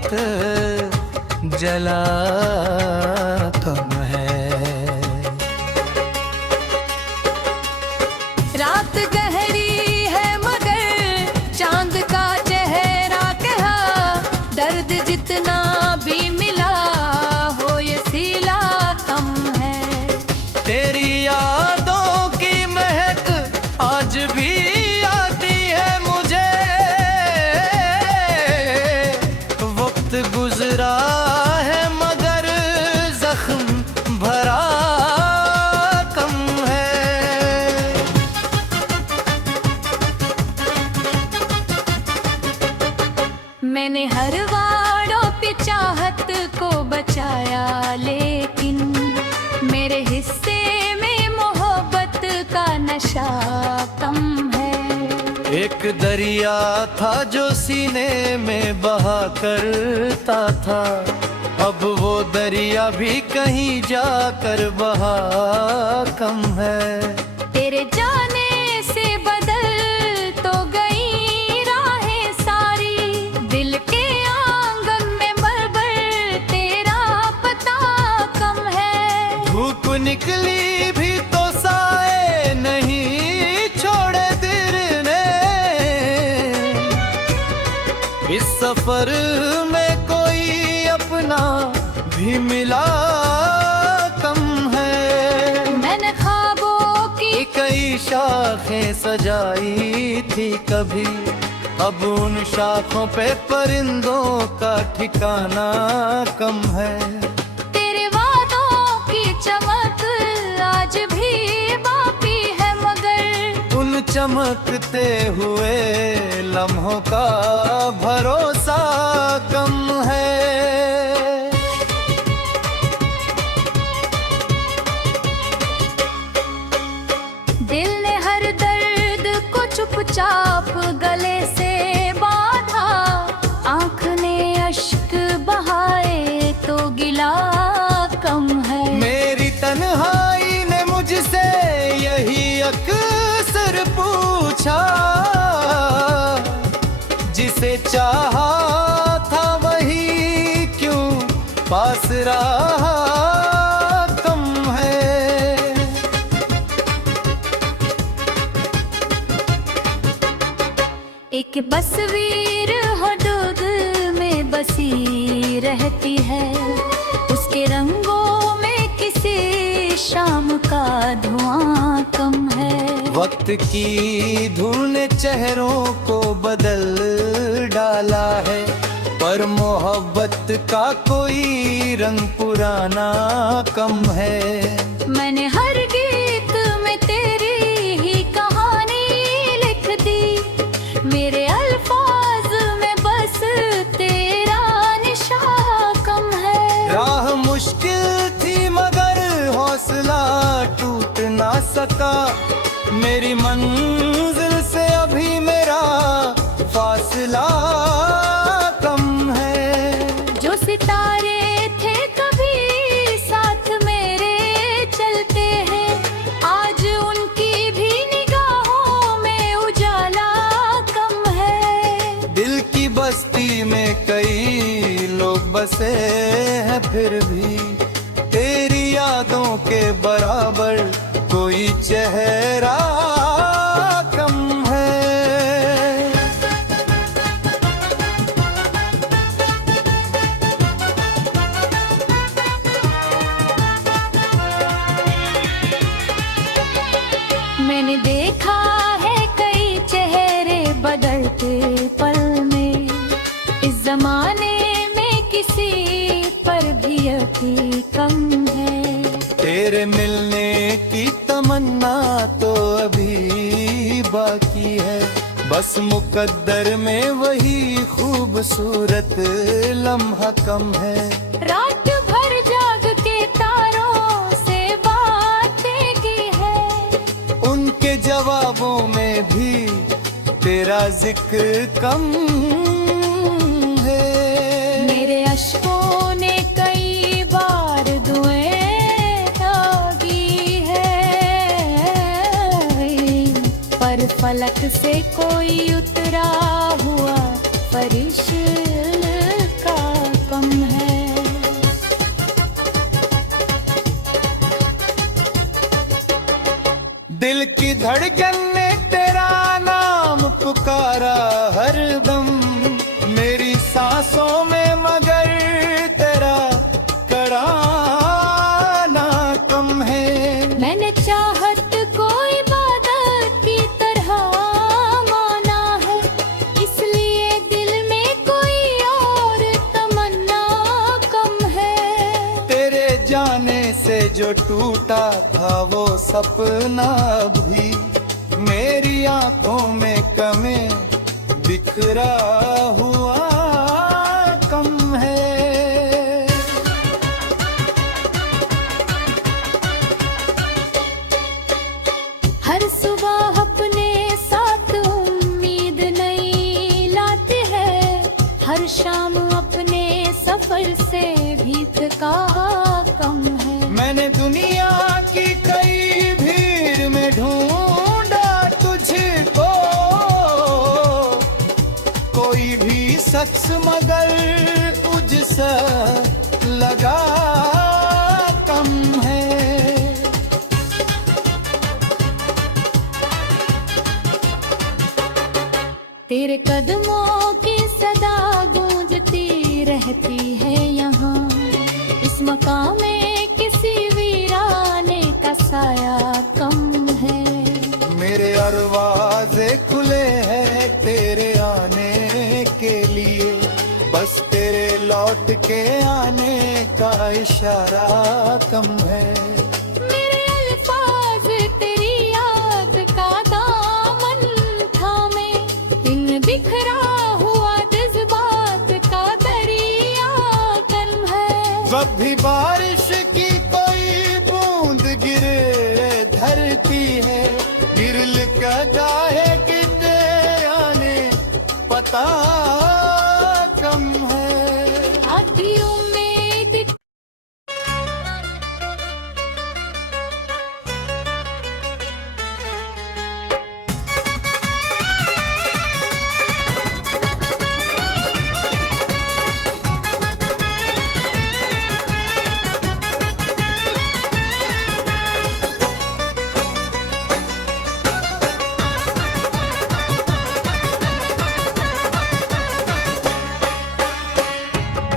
वक्त जला कम है। रात गहरी है मगर चांद का चेहरा कहा, दर्द जितना भी मिला हो ये सिला कम है। तेरी यादों की महक आज भी आती है मुझे, वक्त गुजरा है मगर जख्म भरा कम है। मैंने हर वारों पे चाहत को बचाया, लेकिन मेरे हिस्से में मोहब्बत का नशा कम है। एक दरिया था जो सीने में बहा करता था, अब वो दरिया भी कहीं जाकर बहा कम है। तेरे जाने से बदल तो गई राहें सारी, दिल के आंगन में मरबर तेरा पता कम है। धूप निकली भी तो साए नहीं छोड़े दिल ने, इस सफर में कोई अपना भी मिला कम है। मैंने ख्वाबों की कई शाखें सजाई थी कभी, अब उन शाखों पे परिंदों का ठिकाना कम है। तेरे वादों की चमक आज भी बाकी है, मगर उन चमकते हुए लम्हों का भरोसा कम है। दिल ने हर दर्द को चुपचाप गले से बांधा, आँख ने अश्क बहाए तो गिला कम है। मेरी तन्हाई ने मुझसे यही अक्सर पूछा, जिसे चाहा था वही क्यों पास रहा कम है। एक बसवीर हदूद में बसी रहती है, उसके रंगों में किसी शाम का धुआं कम है। वक्त की धूल ने चेहरों को बदल डाला है, पर मोहब्बत का कोई रंग पुराना कम है। मैंने हर गीत में तेरी ही कहानी लिख दी, मेरे अल्फाज में बस तेरा निशा कम है। राह मुश्किल थी मगर हौसला टूट ना सका, मेरी मंजिल से अभी मेरा फासला कम है। जो सितारे थे कभी साथ मेरे चलते हैं, आज उनकी भी निगाहों में उजाला कम है। दिल की बस्ती में कई लोग बसे हैं, फिर भी तेरी यादों के बराबर कोई चेहरा कम है। मैंने देखा है कई चेहरे बदलते पल में, इस जमाने में किसी पर भी यकीन कम है। तेरे मिलने की तमन्ना तो अभी बाकी है, बस मुकद्दर में वही खूबसूरत लम्हा कम है। रात भर जाग के तारों से बातें की है, उनके जवाबों में भी तेरा जिक्र कम है। मेरे अश्कों ने कई बार दुएं मांगी है, पर फलक से कोई उतरा हुआ फरिश्ता धड़कन ने तेरा नाम पुकारा हरदम, मेरी सांसों में मगर तेरा कराना कम है। मैंने चाहत को इबादत की तरह माना है, इसलिए दिल में कोई और तमन्ना कम है। तेरे जाने से जो टूटा था वो सपना भी मेरी आंखों में कमे बिखरा हुआ कम है। हर सुबह अपने साथ उम्मीद नई लाती है, हर शाम अपने सफर से भी थका कम है। मैंने दुनिया की कई भीड़ में ढूंढा तुझको, कोई भी शख्स मगर तुझसे लगा कम है। तेरे कदमों की सदा गूंजती रहती है यहाँ, इस मकाम में किसी वीराने का साया कम है। मेरे दरवाजे खुले हैं तेरे आने के लिए, बस तेरे लौट के आने का इशारा कम है। मेरे अल्फाज तेरी याद का दामन थामे, इन बिखरा हुआ जज्बात का दरिया कम है। जब भी बारिश की कोई बूंद गिरे धरती है, गिरल का चाहे कितने आने पता कम है। आती उम्मीद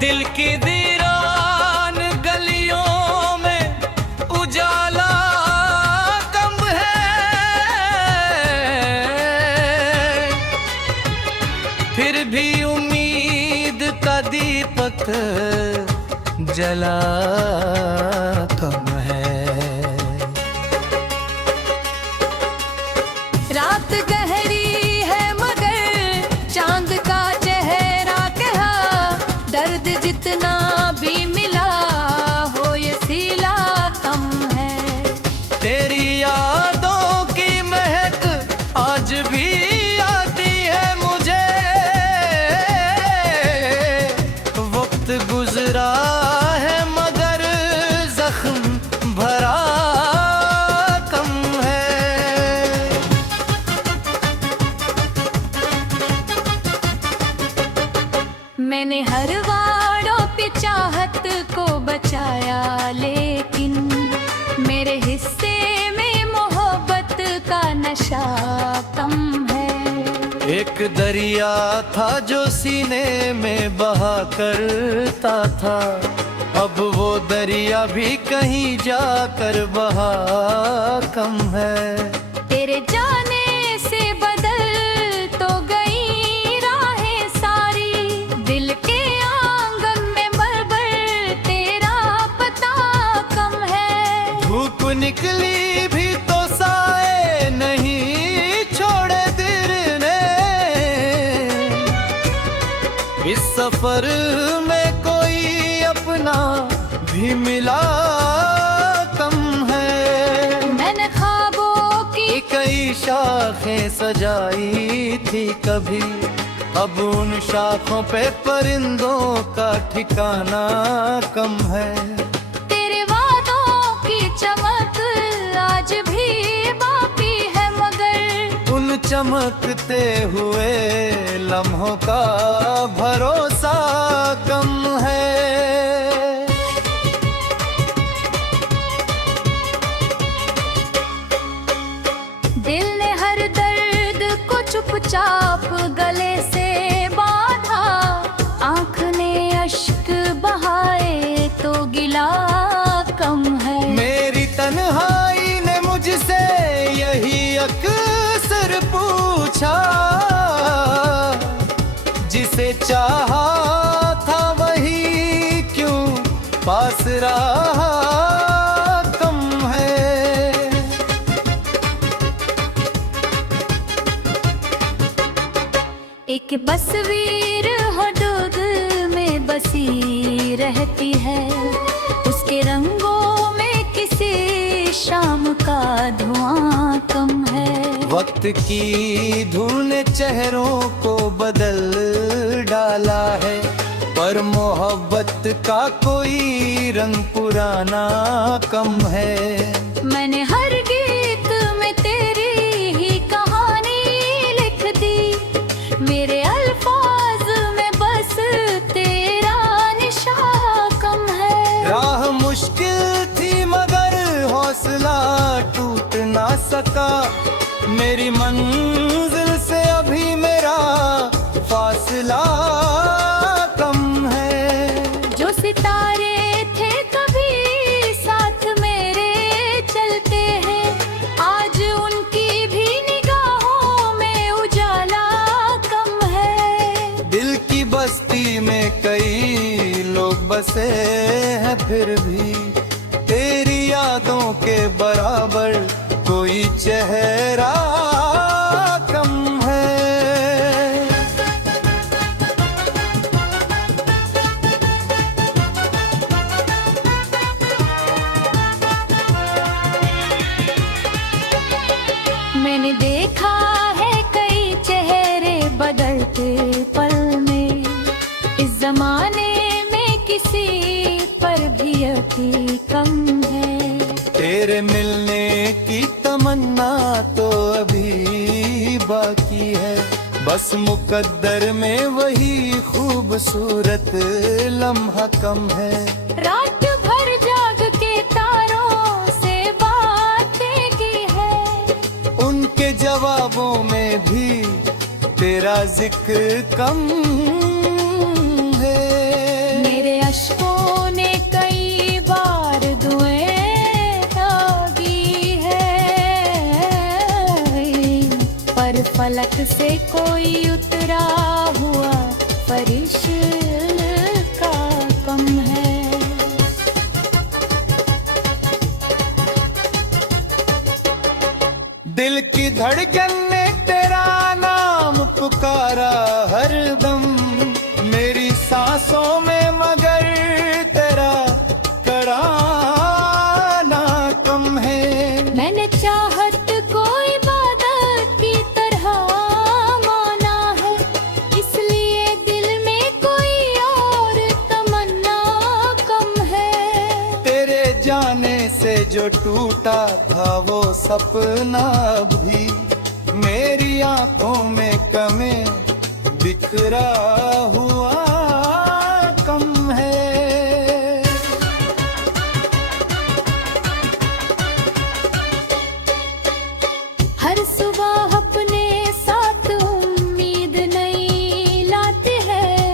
दिल की वीरान गलियों में उजाला कम है, फिर भी उम्मीद का दीपक जला कम है। रात गहरी है मगर चांद का चेहरा कहा, दर्द जितना भी मिला हो ये सिला कम है। तेरी यादों की महक आज भी आती है मुझे, वक्त गुजरा है मगर जख्म भरा कम है। मैंने हर वारों पे चाहत को बचाया, लेकिन मेरे हिस्से में मोहब्बत का नशा कम है। एक दरिया था जो सीने में बहा करता था, अब वो दरिया भी कहीं जाकर बहा कम है। तेरे जाने से बदल तो गई राहें सारी, दिल के आंगन में मरबर तेरा पता कम है। धूप निकली भी तो साए नहीं छोड़े दिल ने, इस सफर में कोई अपना भी मिला कम है। मैंने ख्वाबों की कई शाखें सजाई थी कभी, अब उन शाखों पे परिंदों का ठिकाना कम है। तेरे वादों की चमक आज भी बाकी है, मगर उन चमकते हुए लम्हों का भरोसा कम है। सिला कम है। मेरी तन्हाई ने मुझसे यही अक्सर पूछा, जिसे चाहा था वही क्यों पास रहा कम है। एक तस्वीर हदूद में बसी रहती है, उसके रंगों में किसी शाम का धुआं कम है। वक्त की धूल ने चेहरों को बदल डाला है, पर मोहब्बत का कोई रंग पुराना कम है। मैंने हर गीत में तेरी ही कहानी लिख दी, मेरे अल्फाज में बस तेरा निशान कम है। राह मुश्किल थी मगर हौसला टूट ना सका, मेरी मंजिल से अभी मेरा फासला कम है। जो सितारे थे कभी साथ मेरे चलते हैं, आज उनकी भी निगाहों में उजाला कम है। दिल की बस्ती में कई लोग बसे हैं, फिर भी तेरी यादों के बराबर कोई चेहरा कम है। मैंने देखा है कई चेहरे बदलते पल में, इस जमाने में किसी पर भी यकीन कम है। तेरे मिलने की तमन्ना तो अभी बाकी है, बस मुकद्दर में वही खूबसूरत लम्हा कम है। रात भर जाग के तारों से बातें की है, उनके जवाबों में भी तेरा जिक्र कम है। मेरे अश्कों ने कई बार दुआएं मांगी है, पर फलक से कोई उतरा हुआ फरिश्ता कम है। दिल की धड़कन ने तेरा नाम पुकारा हरदम, मेरी सांसों में मगर तेरा कराना कम है। मैंने चाहत को इबादत की तरह माना है, इसलिए दिल में कोई और तमन्ना कम है। तेरे जाने से जो टूटा था वो सपना भी मेरी आंखों में कमे बिखरा हुआ कम है। हर सुबह अपने साथ उम्मीद नई लाते हैं,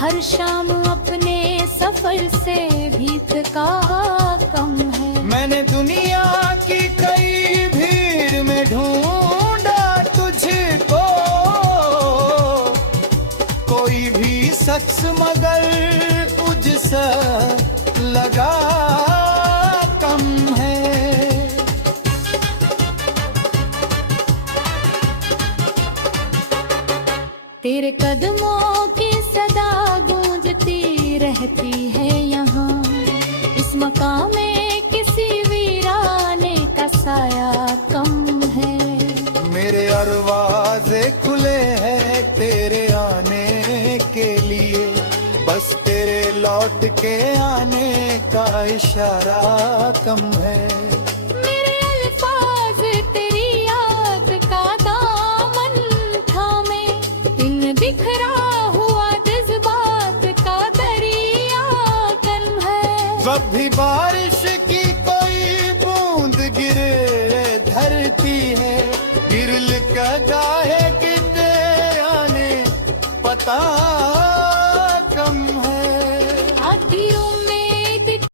हर शाम अपने सफर से भी थका कम है। मैंने दुनिया की कई भीड़ में ढूंढा तुझको, कोई भी शख्स मगर तुझसे लगा कम है। तेरे कदमों की सदा गूंजती रहती है यहाँ, इस मकाम में किसी वीराने का साया कम है। मेरे दरवाजे खुले हैं तेरे आने के लिए, बस तेरे लौट के आने का इशारा कम है। मेरे अल्फाज तेरी याद का दामन थामे, इन बिखरा हुआ जज्बात का दरिया कम है। जब भी बारिश की कोई बूंद गिरे धरती है, गिरल का गाहे कितने आने पता